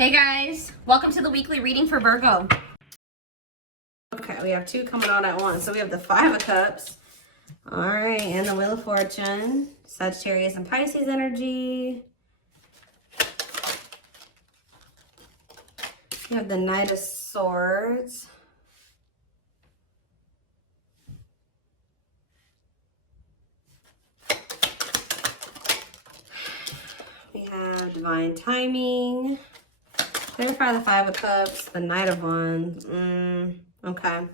Hey guys, welcome to the weekly reading for Virgo. Okay, we have two coming on at once. So we have the Five of Cups. All right, and the Wheel of Fortune. Sagittarius and Pisces energy. We have the Knight of Swords. We have Divine Timing. Clarify the Five of Cups, the Knight of Wands. Okay.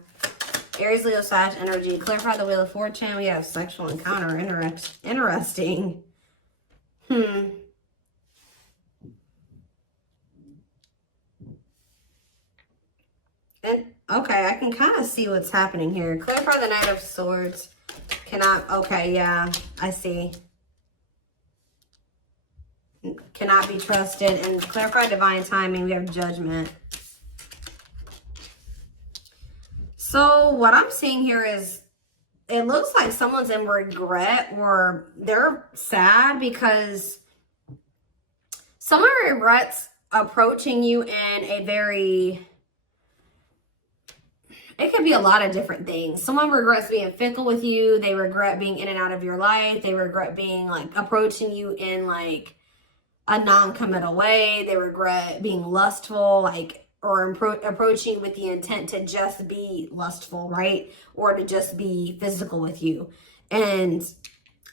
Aries, Leo, Sag energy. Clarify the Wheel of Fortune. We have sexual encounter. Interesting. And, okay, I can kind of see what's happening here. Clarify the Knight of Swords. Okay, yeah, I see. Cannot be trusted. And clarify Divine Timing. We have Judgment. So what I'm seeing here is it looks like someone's in regret or they're sad because someone regrets approaching you in a very, it could be a lot of different things. Someone regrets being fickle with you. They regret being in and out of your life. They regret being like approaching you in like a non-committal way. They regret being lustful, like, or approaching with the intent to just be lustful, right? Or to just be physical with you. And,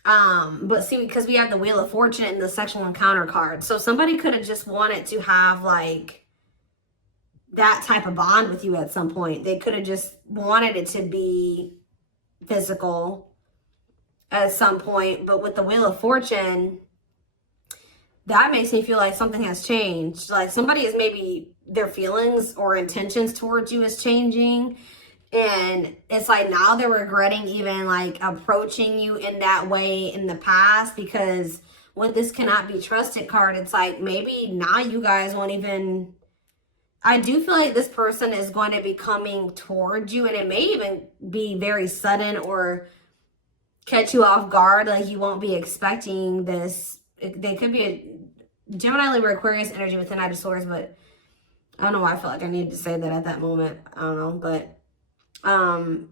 but see, because we have the Wheel of Fortune and the sexual encounter card. So somebody could have just wanted to have like that type of bond with you at some point. They could have just wanted it to be physical at some point. But with the Wheel of Fortune, that makes me feel like something has changed. Like somebody is maybe their feelings or intentions towards you is changing. And it's like now they're regretting even like approaching you in that way in the past, because with this cannot be trusted card, it's like maybe now you guys won't even, I do feel like this person is going to be coming towards you, and it may even be very sudden or catch you off guard. Like you won't be expecting this. They could be a Gemini, Libra, Aquarius energy with the Knight of Swords, but I don't know why I feel like I needed to say that at that moment. I don't know, but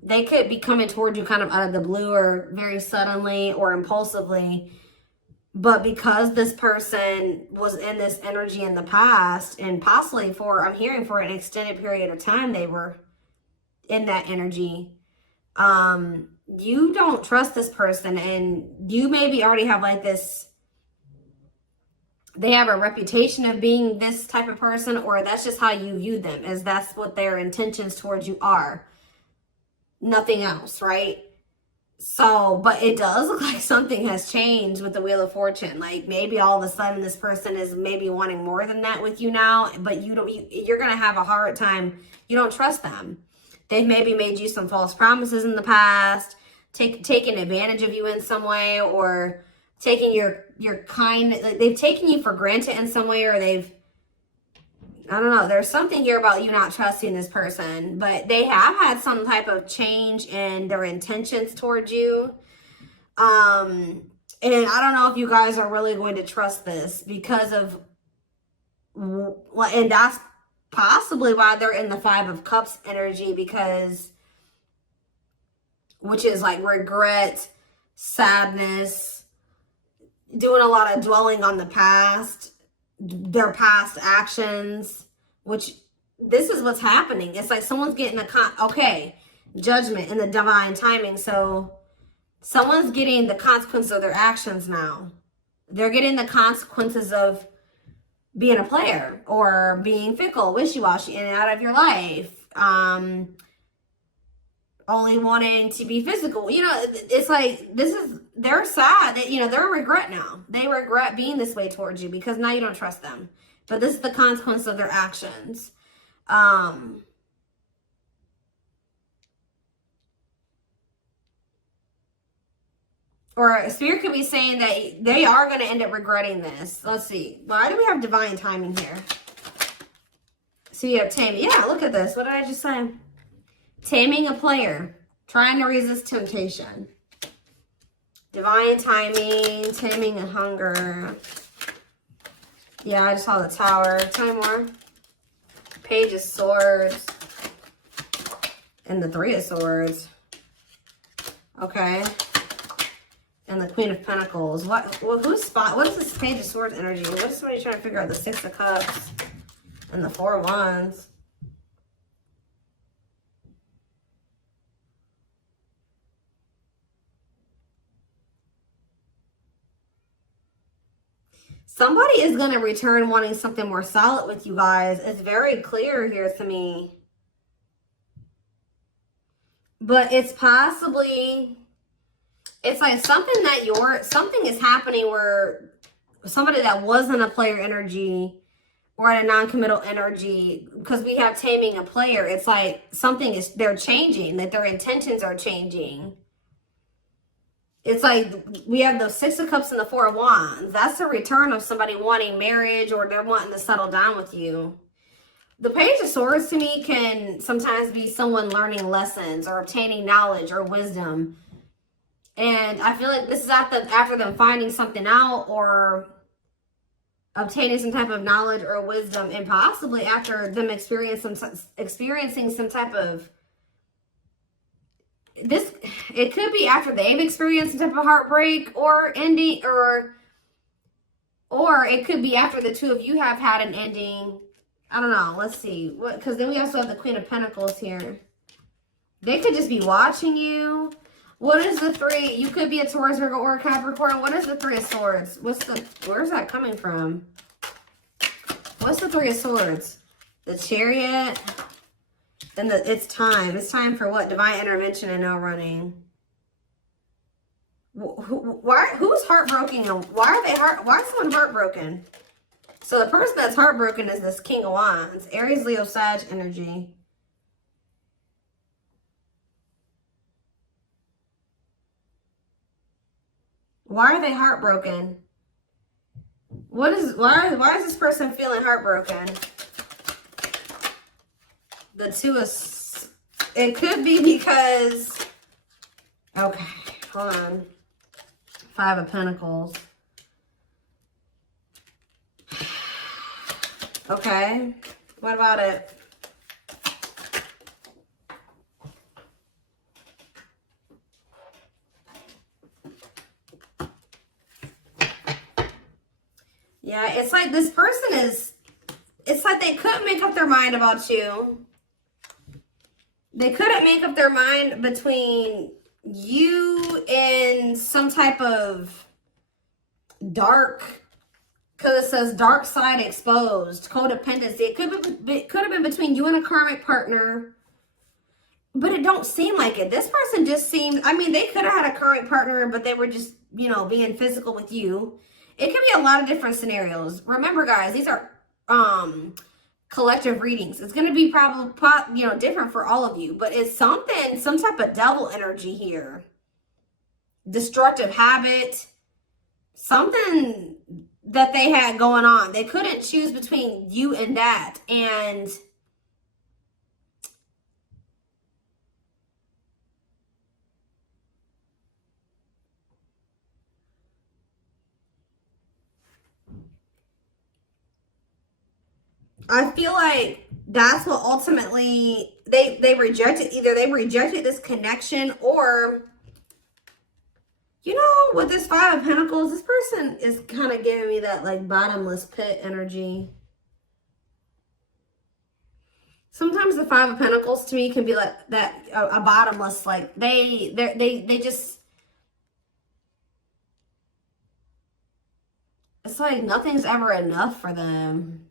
they could be coming towards you kind of out of the blue or very suddenly or impulsively. But because this person was in this energy in the past, and possibly for, I'm hearing for an extended period of time, they were in that energy. You don't trust this person, and you maybe already have like this, they have a reputation of being this type of person, or that's just how you view them, as that's what their intentions towards you are. Nothing else, right? So, but it does look like something has changed with the Wheel of Fortune. Like maybe all of a sudden this person is maybe wanting more than that with you now, but you're going to have a hard time. You don't trust them. They've maybe made you some false promises in the past, taken advantage of you in some way, or taking your kind, like they've taken you for granted in some way, or they've, I don't know, there's something here about you not trusting this person, but they have had some type of change in their intentions towards you. And I don't know if you guys are really going to trust this because of, and that's possibly why they're in the Five of Cups energy, because, which is like regret, sadness, doing a lot of dwelling on the past, their past actions, which this is what's happening. It's like someone's getting judgment and the divine timing. So someone's getting the consequences of their actions now. They're getting the consequences of being a player or being fickle, wishy-washy, in and out of your life. Only wanting to be physical. You know, it's like, they're sad. They're a regret now. They regret being this way towards you because now you don't trust them. But this is the consequence of their actions. Or Spirit could be saying that they are going to end up regretting this. Let's see. Why do we have divine timing here? So you have taming. Yeah, look at this. What did I just say? Taming a player. Trying to resist temptation. Divine timing. Taming a hunger. Yeah, I just saw the Tower. Tell me more. Page of Swords. And the Three of Swords. Okay. And the Queen of Pentacles. What is this Page of Swords energy? What is somebody trying to figure out? The Six of Cups. And the Four of Wands. Somebody is going to return wanting something more solid with you guys. It's very clear here to me. But it's possibly, it's like something that something is happening where somebody that wasn't a player energy or at a non-committal energy, because we have taming a player, it's like something is, they're changing, that their intentions are changing. It's like we have the Six of Cups and the Four of Wands. That's a return of somebody wanting marriage, or they're wanting to settle down with you. The Page of Swords to me can sometimes be someone learning lessons or obtaining knowledge or wisdom. And I feel like this is after them finding something out or obtaining some type of knowledge or wisdom, and possibly after them experiencing some type of it could be after they've experienced some type of heartbreak or ending, or it could be after the two of you have had an ending. I don't know. Let's see. Because then we also have the Queen of Pentacles here. They could just be watching you. What is the three? You could be a Taurus, Virgo, or a Capricorn. What is the Three of Swords? Where's that coming from? What's the Three of Swords? The Chariot. Then it's time. It's time for what? Divine intervention and no running. Who's heartbroken? Why is someone heartbroken? So the person that's heartbroken is this King of Wands. Aries, Leo, Sag energy. Why are they heartbroken? Why is this person feeling heartbroken? The Two of... It could be because... Okay, hold on. Five of Pentacles. Okay, what about it? Yeah, it's like this person is... It's like they couldn't make up their mind about you. They couldn't make up their mind between you and some type of dark, because it says dark side exposed, codependency. It could have been between you and a karmic partner, but it don't seem like it. This person just seems, I mean, they could have had a karmic partner, but they were just, you know, being physical with you. It could be a lot of different scenarios. Remember, guys, these are collective readings. It's going to be probably, you know, different for all of you, but it's some type of devil energy here. Destructive habit, something that they had going on. They couldn't choose between you and that. And I feel like that's what ultimately they rejected. Either they rejected this connection, or, you know, with this Five of Pentacles, this person is kind of giving me that like bottomless pit energy. Sometimes the Five of Pentacles to me can be like that, a bottomless, like they just, it's like nothing's ever enough for them.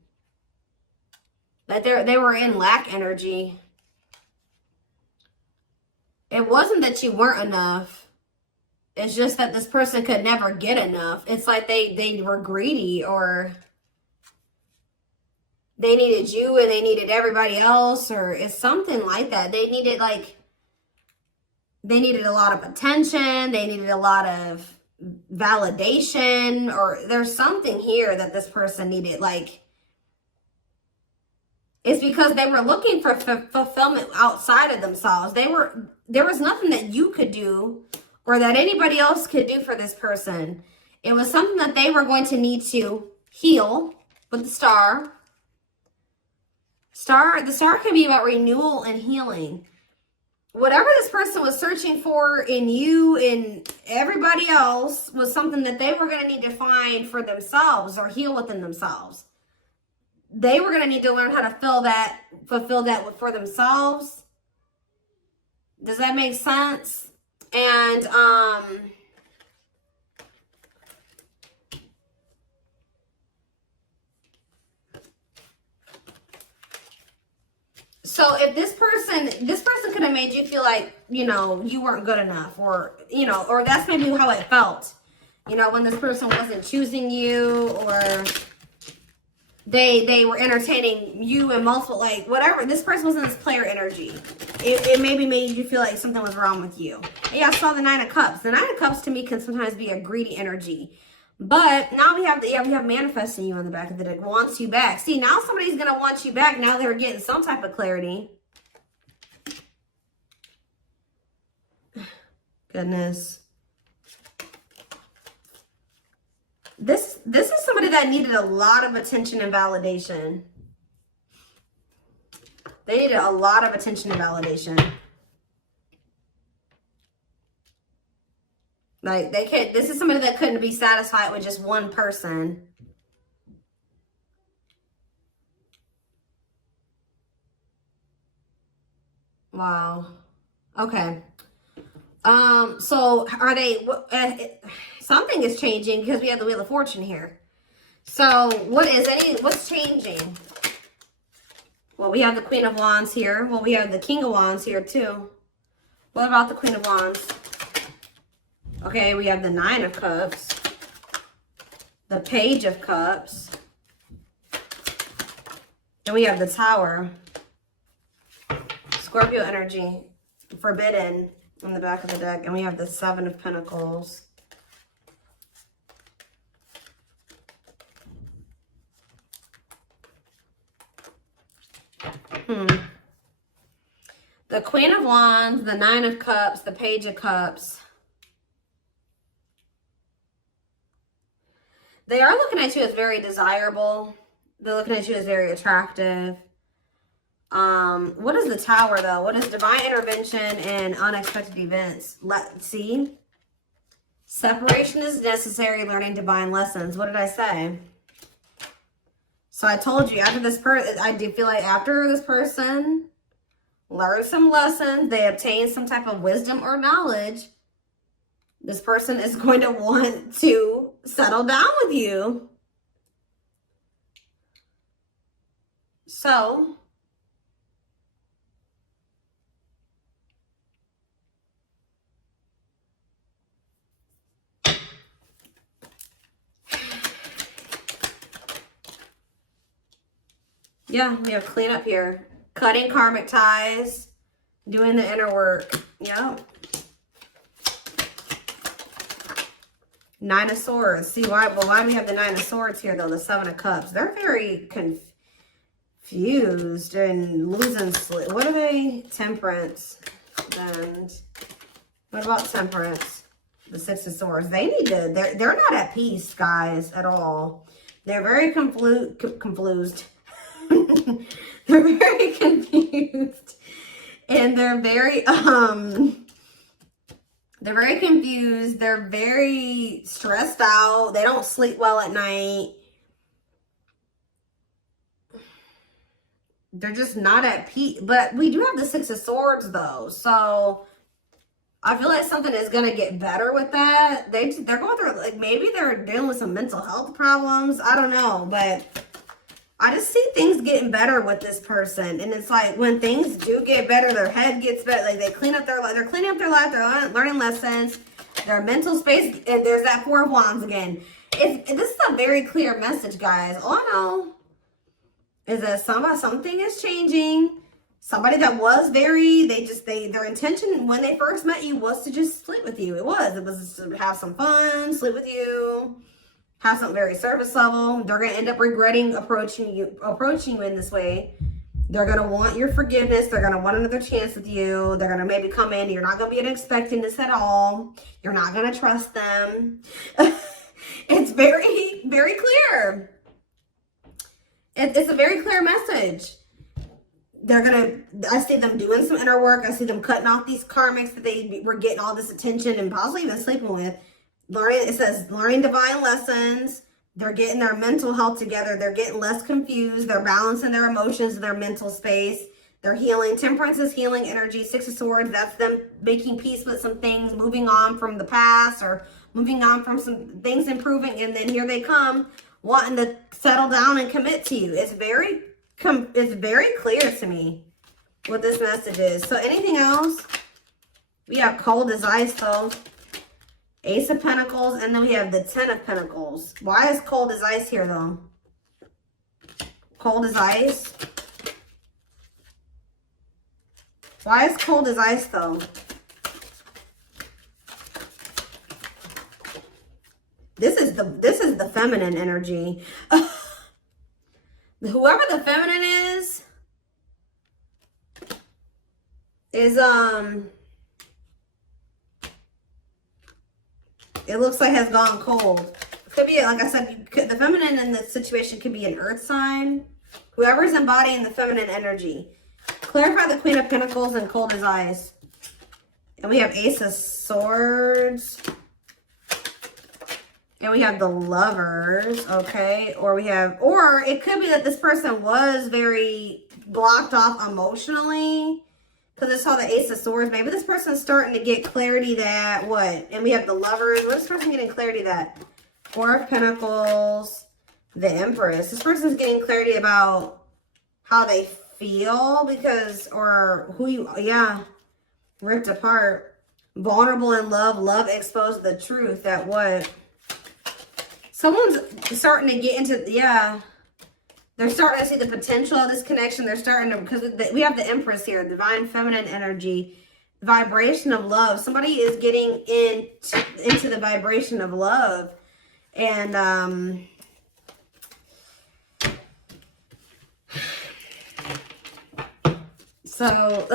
Like they were in lack energy. It wasn't that you weren't enough. It's just that this person could never get enough. It's like they were greedy, or they needed you and they needed everybody else, or it's something like that. They needed a lot of attention. They needed a lot of validation, or there's something here that this person needed. Like, it's because they were looking for fulfillment outside of themselves. There was nothing that you could do or that anybody else could do for this person. It was something that they were going to need to heal with the star. The star can be about renewal and healing. Whatever this person was searching for in you and everybody else was something that they were going to need to find for themselves or heal within themselves. They were going to need to learn how to fulfill that for themselves. Does that make sense? And, so if this person could have made you feel like, you know, you weren't good enough, or, you know, or that's maybe how it felt, you know, when this person wasn't choosing you, or they were entertaining you and multiple, like, whatever. This person was in this player energy. It maybe made you feel like something was wrong with you. Yeah, I saw the 9 of Cups. The 9 of Cups to me can sometimes be a greedy energy. But now we have manifesting you on the back of the deck. Wants you back. See, now somebody's going to want you back. Now they're getting some type of clarity. Goodness. This is somebody that needed a lot of attention and validation. They needed a lot of attention and validation. Like, this is somebody that couldn't be satisfied with just one person. Wow. Okay. So are they, something is changing because we have the Wheel of Fortune here. So what's changing? Well, we have the Queen of Wands here. Well, we have the King of Wands here too. What about the Queen of Wands? Okay, we have the 9 of Cups, the Page of Cups, and we have the Tower. Scorpio energy, forbidden on the back of the deck, and we have the 7 of Pentacles. The Queen of Wands, the 9 of Cups, the Page of Cups. They are looking at you as very desirable. They're looking at you as very attractive. What is the Tower, though? What is divine intervention and unexpected events? Let's see. Separation is necessary, learning divine lessons. What did I say? So I told you, after this person, I do feel like after this person learned some lessons, they obtained some type of wisdom or knowledge, this person is going to want to settle down with you. So, yeah, we have cleanup here. Cutting karmic ties, doing the inner work. Yep. 9 of Swords. See, why do we have the 9 of Swords here, though? The 7 of Cups. They're very confused and losing sleep. What are they? Temperance. And what about Temperance? The 6 of Swords. They need to, they're not at peace, guys, at all. They're very confused. They're very confused. And they're very confused. They're very stressed out. They don't sleep well at night. They're just not at peace. But we do have the 6 of Swords, though. So I feel like something is going to get better with that. They're going through, like, maybe they're dealing with some mental health problems. I don't know. But I just see things getting better with this person. And it's like when things do get better, their head gets better. Like they clean up their life. They're cleaning up their life. They're learning lessons. Their mental space. And there's that 4 of Wands again. This is a very clear message, guys. All I know is that something is changing. Somebody that was their intention when they first met you was to just sleep with you. It was to have some fun, sleep with you. Have something very surface level. They're going to end up regretting approaching you in this way. They're going to want your forgiveness. They're going to want another chance with you. They're going to maybe come in. You're not going to be expecting this at all. You're not going to trust them. It's very, very clear. It's a very clear message. I see them doing some inner work. I see them cutting off these karmics that they were getting all this attention and possibly even sleeping with. It says learning divine lessons. They're getting their mental health together. They're getting less confused. They're balancing their emotions, their mental space. They're healing. Temperance is healing energy. Six of Swords, that's them making peace with some things, moving on from the past or moving on from some things improving. And then here they come wanting to settle down and commit to you. It's very clear to me what this message is. So anything else? We have cold as ice though. Ace of Pentacles, and then we have the Ten of Pentacles. Why is cold as ice here though? Cold as ice. Why is cold as ice though? This is the feminine energy. Whoever the feminine is it looks like has gone cold. Could be, like I said, the feminine in this situation could be an earth sign. Whoever's embodying the feminine energy. Clarify the Queen of Pentacles and cold as ice. And we have Ace of Swords. And we have the Lovers, okay? Or it could be that this person was very blocked off emotionally. Because I saw the Ace of Swords. Maybe this person's starting to get clarity that, what? And we have the Lovers. What is this person getting clarity that? Four of Pentacles, the Empress. This person's getting clarity about how they feel because, or who you, yeah, ripped apart. Vulnerable in love. Love exposed the truth that what? Someone's starting to get into, yeah. They're starting to see the potential of this connection. They're starting to, because we have the Empress here, divine feminine energy, vibration of love. Somebody is getting into the vibration of love. And, so,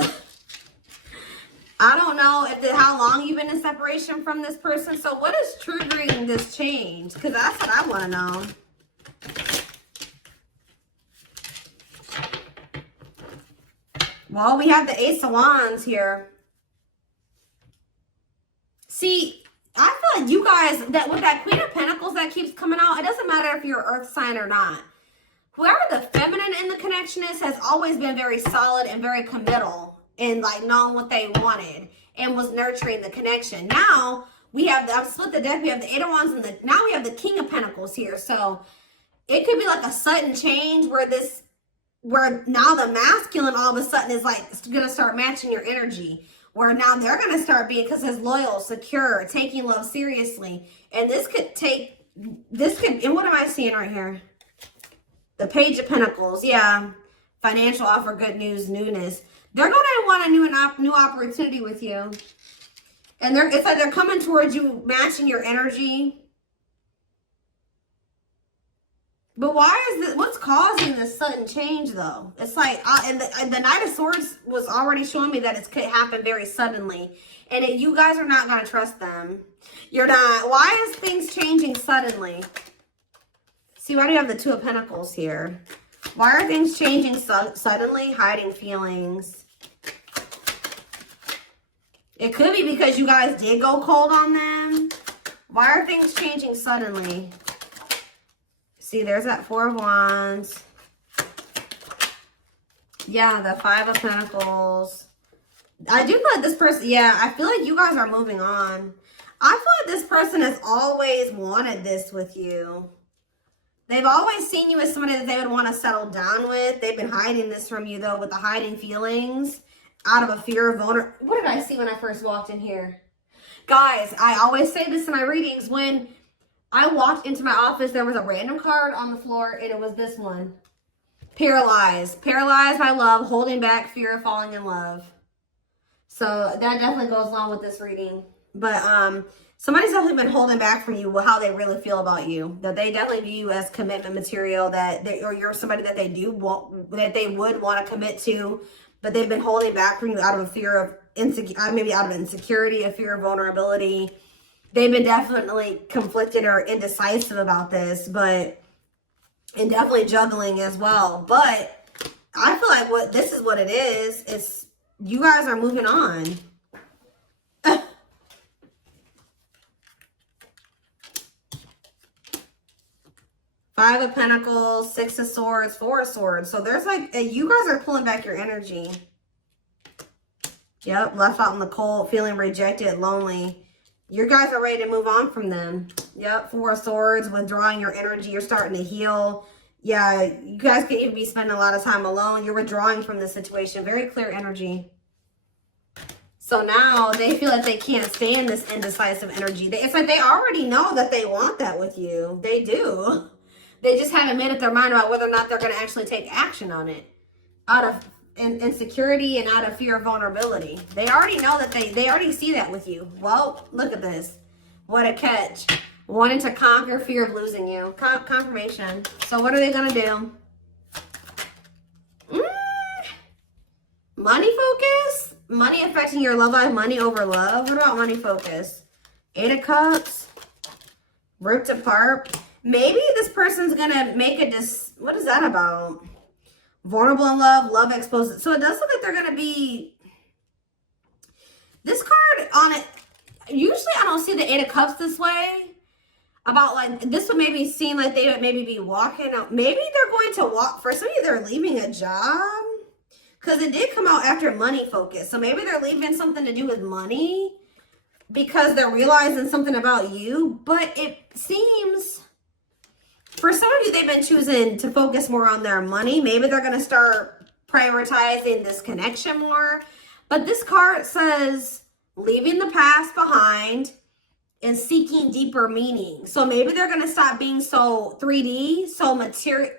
I don't know how long you've been in separation from this person. So what is triggering this change? Because that's what I want to know. Well, we have the Ace of Wands here. See, I feel like you guys, that with that Queen of Pentacles that keeps coming out, it doesn't matter if you're an earth sign or not. Whoever the feminine in the connection is has always been very solid and very committal and like knowing what they wanted and was nurturing the connection. Now we have I've split the deck. We have the Eight of Wands and now we have the King of Pentacles here. So it could be like a sudden change where now the masculine all of a sudden is like gonna start matching your energy. Where now they're gonna start being, because it's loyal, secure, taking love seriously. And and what am I seeing right here? The Page of Pentacles, yeah. Financial offer, good news, newness. They're gonna want a new opportunity with you. And it's like they're coming towards you, matching your energy. But why is this? What's causing this sudden change, though? It's like, and the Knight of Swords was already showing me that it could happen very suddenly, and you guys are not gonna trust them. You're not. Why is things changing suddenly? See, why do you have the Two of Pentacles here? Why are things changing suddenly? Hiding feelings. It could be because you guys did go cold on them. Why are things changing suddenly? See, there's that Four of Wands. Yeah, the Five of Pentacles. I do feel like this person, yeah, I feel like you guys are moving on. I feel like this person has always wanted this with you. They've always seen you as somebody that they would want to settle down with. They've been hiding this from you, though, with the hiding feelings out of a fear of vulnerability. What did I see when I first walked in here? Guys, I always say this in my readings. When I walked into my office, there was a random card on the floor, and it was this one. Paralyzed. Paralyzed by love, holding back, fear of falling in love. So that definitely goes along with this reading. But somebody's definitely been holding back from you how they really feel about you. That they definitely view you as commitment material, or you're somebody that they would want to commit to, but they've been holding back from you out of a fear of maybe out of insecurity, a fear of vulnerability. They've been definitely conflicted or indecisive about this, but and definitely juggling as well. But I feel like this is what it is. It's you guys are moving on. Five of Pentacles, Six of Swords, Four of Swords. So there's like, you guys are pulling back your energy. Yep, left out in the cold, feeling rejected, lonely. You guys are ready to move on from them. Yep, Four of Swords, withdrawing your energy. You're starting to heal. Yeah, you guys could even be spending a lot of time alone. You're withdrawing from the situation. Very clear energy. So now they feel like they can't stand this indecisive energy. It's like they already know that they want that with you. They do. They just haven't made up their mind about whether or not they're going to actually take action on it. Out of insecurity and out of fear of vulnerability. They already know that they already see that with you. Well, look at this. What a catch. Wanting to conquer fear of losing you. Confirmation. So what are they going to do? Money focus? Money affecting your love life. Money over love. What about money focus? Eight of Cups. Ripped apart. Maybe this person's going to make what is that about? Vulnerable in love, love exposed. So it does look like they're going to be, this card on it, usually I don't see the Eight of Cups this way. About like, this would maybe seem like they would maybe be walking out. Maybe they're going to walk, for some of you they're leaving a job. Because it did come out after money focus. So maybe they're leaving something to do with money. Because they're realizing something about you. But it seems, for some of you, they've been choosing to focus more on their money. Maybe they're going to start prioritizing this connection more. But this card says leaving the past behind and seeking deeper meaning. So maybe they're going to stop being so 3D, so material,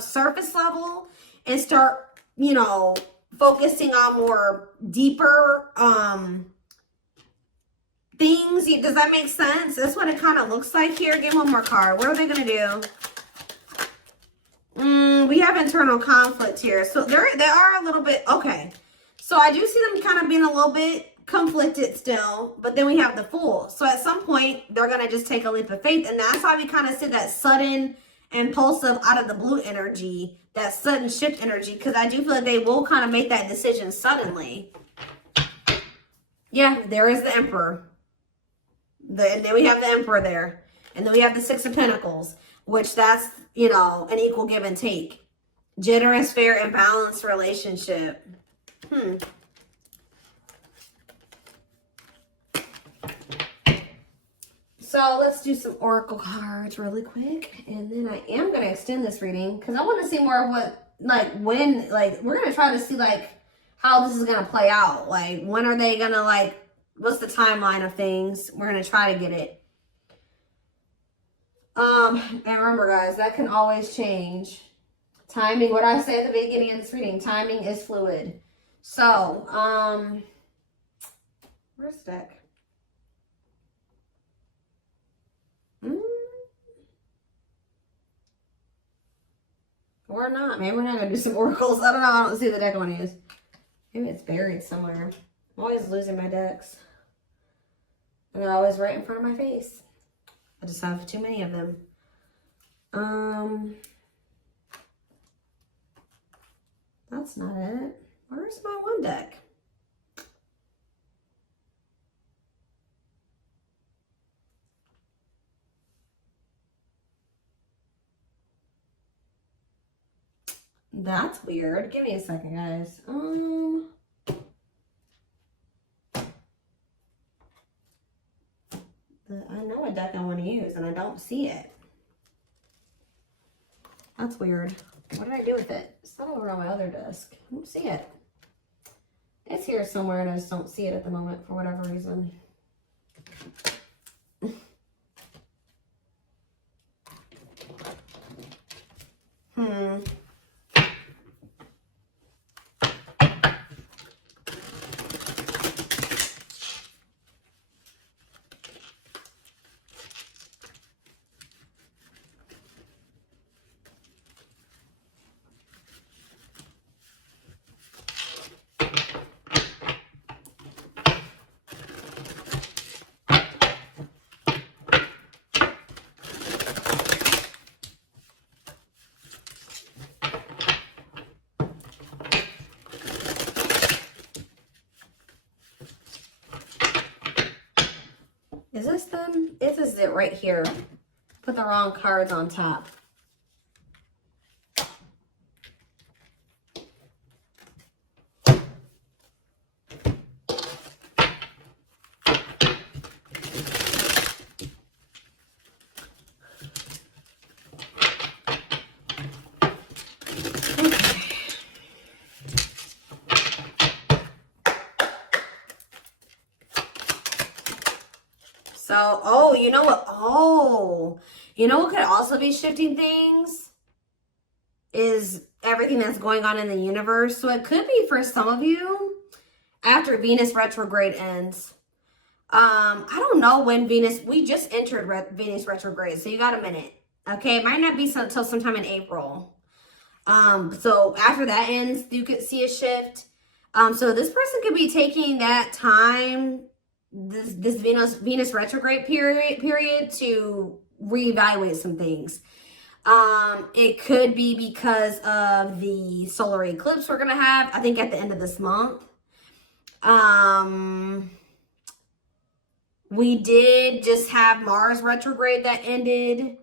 surface level, and start, you know, focusing on more deeper things. Does that make sense? That's what it kind of looks like here. Give one more card. What are they going to do? We have internal conflict here. So they are a little bit, okay. So I do see them kind of being a little bit conflicted still, but then we have the Fool. So at some point, they're going to just take a leap of faith. And that's why we kind of see that sudden, impulsive, out of the blue energy, that sudden shift energy, because I do feel like they will kind of make that decision suddenly. Yeah, there is the Emperor. And then we have the Emperor there. And then we have the Six of Pentacles, which that's, you know, an equal give and take. Generous, fair, and balanced relationship. So let's do some oracle cards really quick. And then I am going to extend this reading because I want to see more of what, like, when, like, we're going to try to see, like, how this is going to play out. Like, when are they going to, like, what's the timeline of things? We're going to try to get it. And remember, guys, that can always change. Timing, what I say at the beginning of this reading, timing is fluid. So, where's the deck? Or not. Maybe we're not going to do some oracles. I don't know. I don't see the deck I want to use. Maybe it's buried somewhere. I'm always losing my decks. And they're always right in front of my face. I just have too many of them. That's not it. Where's my one deck? That's weird. Give me a second, guys. I know a deck I want to use, and I don't see it. That's weird. What did I do with it? It's not over on my other desk. I don't see it. It's here somewhere, and I just don't see it at the moment for whatever reason. Is this them? This is it right here. Put the wrong cards on top. So, oh, you know what? Oh, you know what could also be shifting things? Is everything that's going on in the universe. So it could be for some of you after Venus retrograde ends. I don't know when Venus, we just entered Venus retrograde, so you got a minute. Okay, it might not be until sometime in April. So after that ends, you could see a shift. So this person could be taking that time, this Venus retrograde period to reevaluate some things. It could be because of the solar eclipse we're gonna have, I think at the end of this month. We did just have Mars retrograde that ended.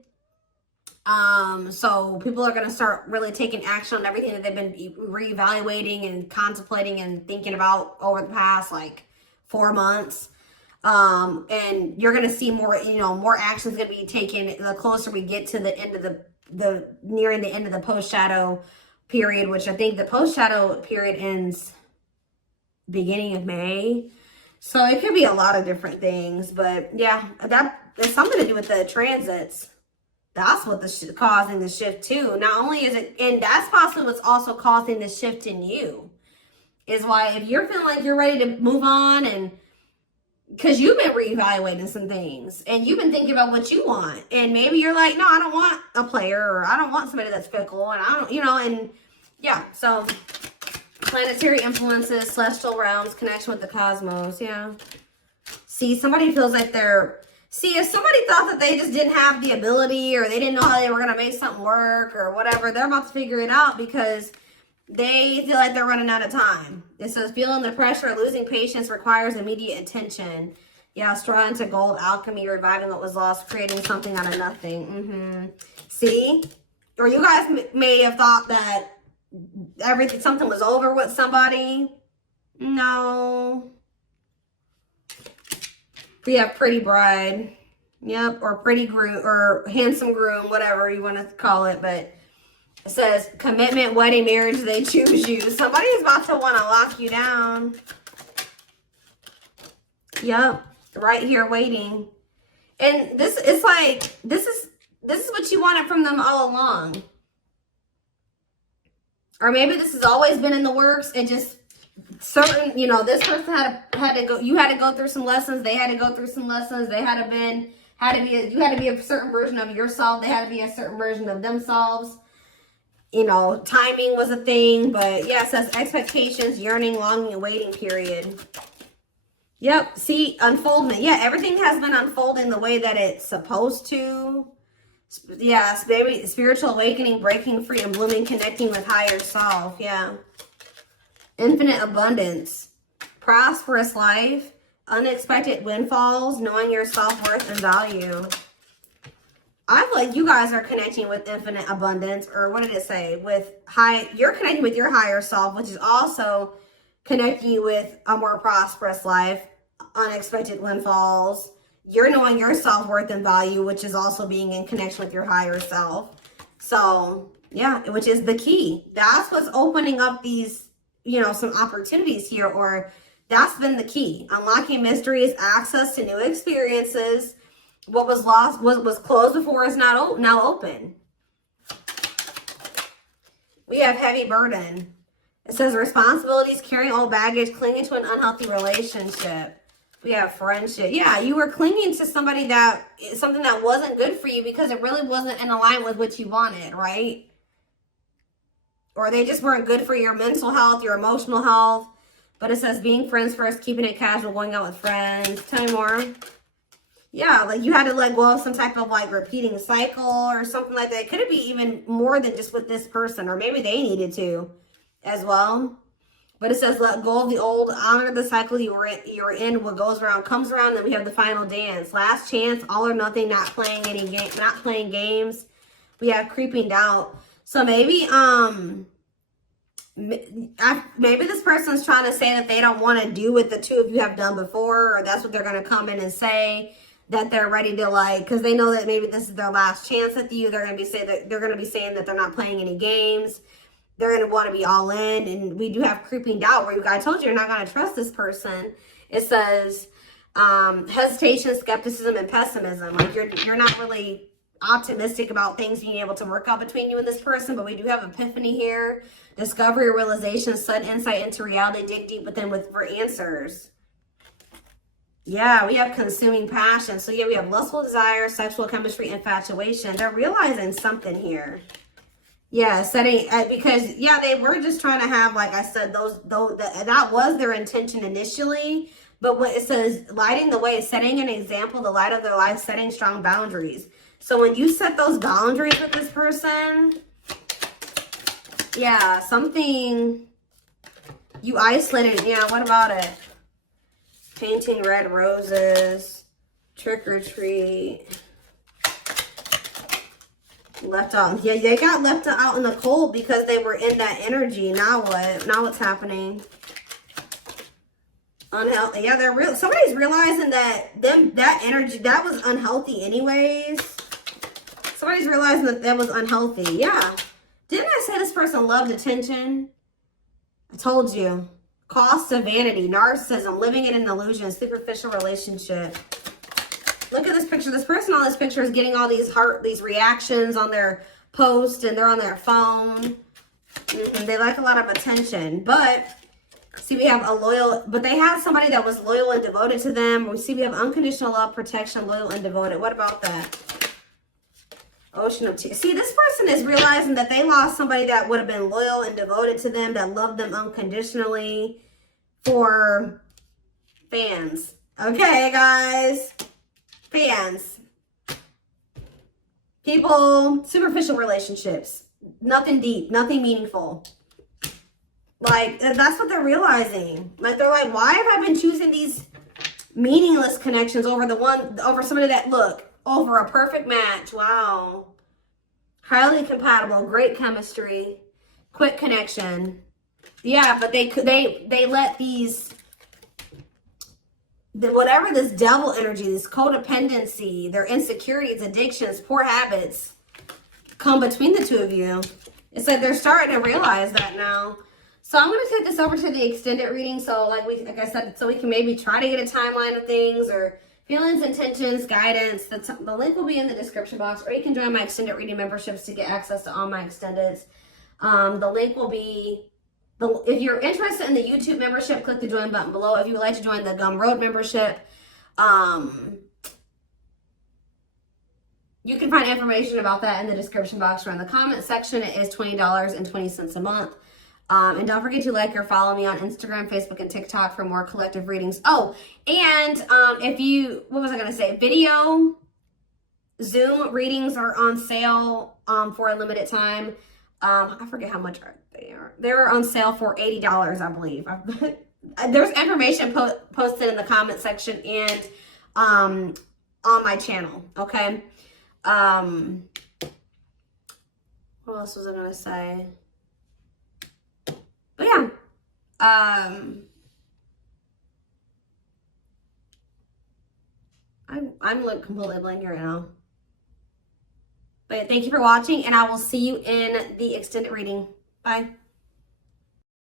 So people are gonna start really taking action on everything that they've been reevaluating and contemplating and thinking about over the past like 4 months. And you're gonna see more, you know, more actions gonna be taken the closer we get to the end of the nearing the end of the post-shadow period, which I think the post-shadow period ends beginning of May. So it could be a lot of different things, but yeah, that there's something to do with the transits. That's what causing the shift too. Not only is it, and that's possibly what's also causing the shift in you, is why if you're feeling like you're ready to move on, and because you've been reevaluating some things and you've been thinking about what you want, and maybe you're like, no, I don't want a player, or I don't want somebody that's fickle, and I don't, you know, and yeah, so planetary influences, celestial realms, connection with the cosmos, yeah. See, somebody feels like if somebody thought that they just didn't have the ability, or they didn't know how they were going to make something work or whatever, they're about to figure it out because they feel like they're running out of time. It says, feeling the pressure of losing patience requires immediate attention. Yeah, straw into gold, alchemy, reviving what was lost, creating something out of nothing. See? Or you guys may have thought that something was over with somebody. No. We have pretty bride. Yep, or pretty groom, or handsome groom, whatever you want to call it, but it says commitment, wedding, marriage, they choose you. Somebody's about to want to lock you down. Yep, right here waiting. And this is like, this is what you wanted from them all along. Or maybe this has always been in the works. It just certain, you know, this person had to go, you had to go through some lessons, they had to go through some lessons, you had to be a certain version of yourself, they had to be a certain version of themselves. You know, timing was a thing, but yeah, it says expectations, yearning, longing, and waiting period. Yep, see, unfoldment. Yeah, everything has been unfolding the way that it's supposed to. Yeah, maybe spiritual awakening, breaking free, and blooming, connecting with higher self. Yeah. Infinite abundance, prosperous life, unexpected windfalls, knowing your self-worth and value. I feel like you guys are connecting with infinite abundance, or what did it say? You're connecting with your higher self, which is also connecting you with a more prosperous life, unexpected windfalls. You're knowing your self-worth and value, which is also being in connection with your higher self. So, yeah, which is the key. That's what's opening up these, you know, some opportunities here, or that's been the key. Unlocking mysteries, access to new experiences. What was lost, what was closed before is now open. We have heavy burden. It says responsibilities, carrying old baggage, clinging to an unhealthy relationship. We have friendship. Yeah, you were clinging to something that wasn't good for you because it really wasn't in alignment with what you wanted, right? Or they just weren't good for your mental health, your emotional health. But it says being friends first, keeping it casual, going out with friends. Tell me more. Yeah, like you had to let go of some type of like repeating cycle or something like that. Could it be even more than just with this person? Or maybe they needed to as well. But it says, let go of the old, honor the cycle you're in, what goes around comes around. Then we have the final dance. Last chance, all or nothing, not playing any game, not playing games. We have creeping doubt. So maybe maybe this person's trying to say that they don't want to do what the two of you have done before, or that's what they're going to come in and say, that they're ready to, like, because they know that maybe this is their last chance at you. They're going to be saying that they're not playing any games. They're going to want to be all in. And we do have creeping doubt, where I told you you're not going to trust this person. It says hesitation, skepticism, and pessimism. Like you're not really optimistic about things being able to work out between you and this person. But we do have epiphany here, discovery, realization, sudden insight into reality, dig deep within for answers. Yeah, we have consuming passion. So yeah, we have lustful desire, sexual chemistry, infatuation. They're realizing something here. Yeah, setting, because yeah, they were just trying to have, like I said, that was their intention initially. But what it says, lighting the way, setting an example, the light of their life, setting strong boundaries. So when you set those boundaries with this person, yeah, something you isolated. Yeah, what about it? Painting red roses, trick or treat. Left out. Yeah, they got left out in the cold because they were in that energy. Now what? Now what's happening? Unhealthy. Yeah, somebody's realizing that energy, that was unhealthy anyways. Somebody's realizing that was unhealthy. Yeah. Didn't I say this person loved attention? I told you. Cost of vanity, narcissism, living in an illusion, superficial relationship. Look at this picture. This person on this picture is getting all these reactions on their post, and they're on their phone. They like a lot of attention. But see, we have but they have somebody that was loyal and devoted to them. We see we have unconditional love, protection, loyal and devoted. What about that? Ocean of tears. See, this person is realizing that they lost somebody that would have been loyal and devoted to them, that loved them unconditionally, for fans. Okay, guys. Fans. People, superficial relationships. Nothing deep, nothing meaningful. Like, that's what they're realizing. Like, they're like, why have I been choosing these meaningless connections over somebody that, look, over a perfect match. Wow. Highly compatible, great chemistry, quick connection. Yeah, but they let whatever this devil energy, this codependency, their insecurities, addictions, poor habits come between the two of you. It's like they're starting to realize that now. So I'm going to take this over to the extended reading. So like I said, so we can maybe try to get a timeline of things, or feelings, intentions, guidance. The link will be in the description box, or you can join my extended reading memberships to get access to all my extendeds. The link will be, if you're interested in the YouTube membership, click the join button below. If you would like to join the Gumroad membership, you can find information about that in the description box or in the comment section. It is $20.20 a month. And don't forget to like or follow me on Instagram, Facebook, and TikTok for more collective readings. Oh, and what was I going to say? Video Zoom readings are on sale for a limited time. I forget how much they are. They're on sale for $80, I believe. There's information posted in the comment section and on my channel, okay? What else was I going to say? But yeah, I'm like completely blank right now. But thank you for watching, and I will see you in the extended reading. Bye.